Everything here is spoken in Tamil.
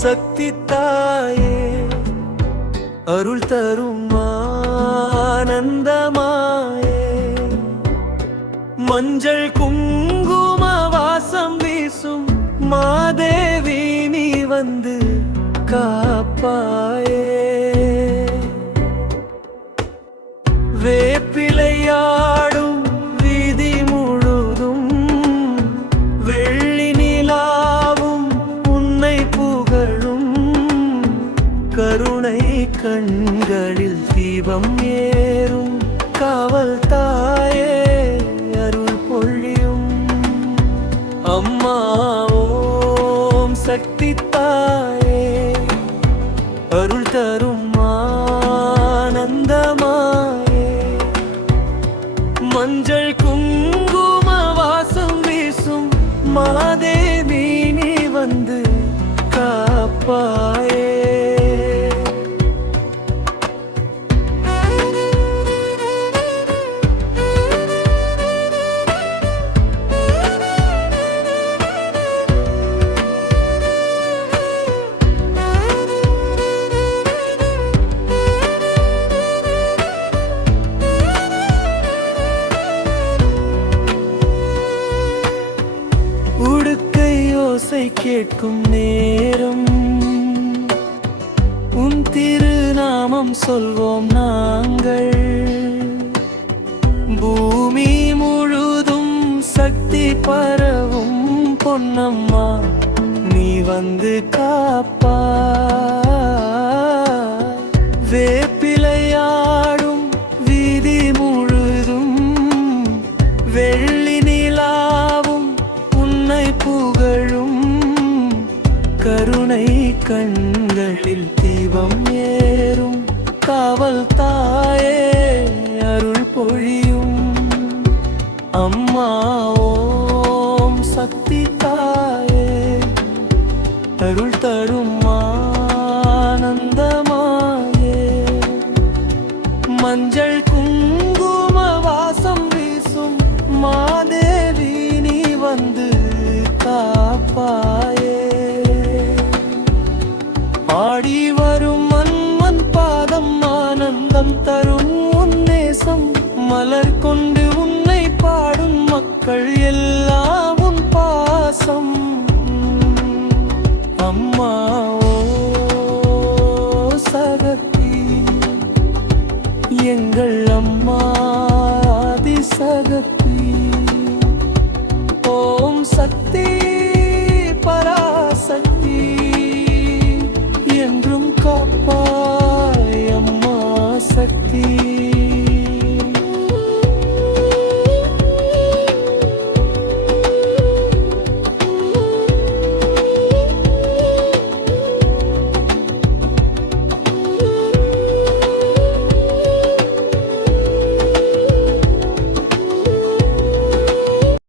சக்தி தாயே அருள் தரும் ஆனந்தமாயே மஞ்சள் குங்கும வாசம் வீசும் மாதேவி நீ வந்து காப்பாயே வேப்பிலையாடும் வீதி முழுதும் வெள்ளி நிலாவும் உன்னை புகழும் கருணை கண்களில் தீபம் ஏறும் காவல் தாயே அருள் பொழியும் அம்மா ஓம் சக்தி தாயே அருள் தரும் ஆனந்தமாயே மஞ்சள் குங்கும வாசம் வீசும் மாதேவி நீ வந்து காப்பாயே உடுக்கை ஓசை கேட்கும் நேரம் உன் திருநாமம் சொல்வோம் நாங்கள் பூமி முழுதும் சக்தி பரவும் பொன்னம்மா நீ வந்து காப்பா வேப்பிலையாடும் வீதி முழுதும் வெள்ளி நிலாவும் உன்னை புகழும் கருணை கண்களில் தீபம் ஏறும் காவல் தாயே அருள் பொழியும் அம்மா ஓம் சக்தி தாயே அருள் தரும் ஆனந்தமாயே மஞ்சள் குங்கும வாசம் வீசும் மாதேவி நீ வந்து காப்பாயே ஆடி வரும் மன்மன் பாதம் ஆனந்தம் தரும்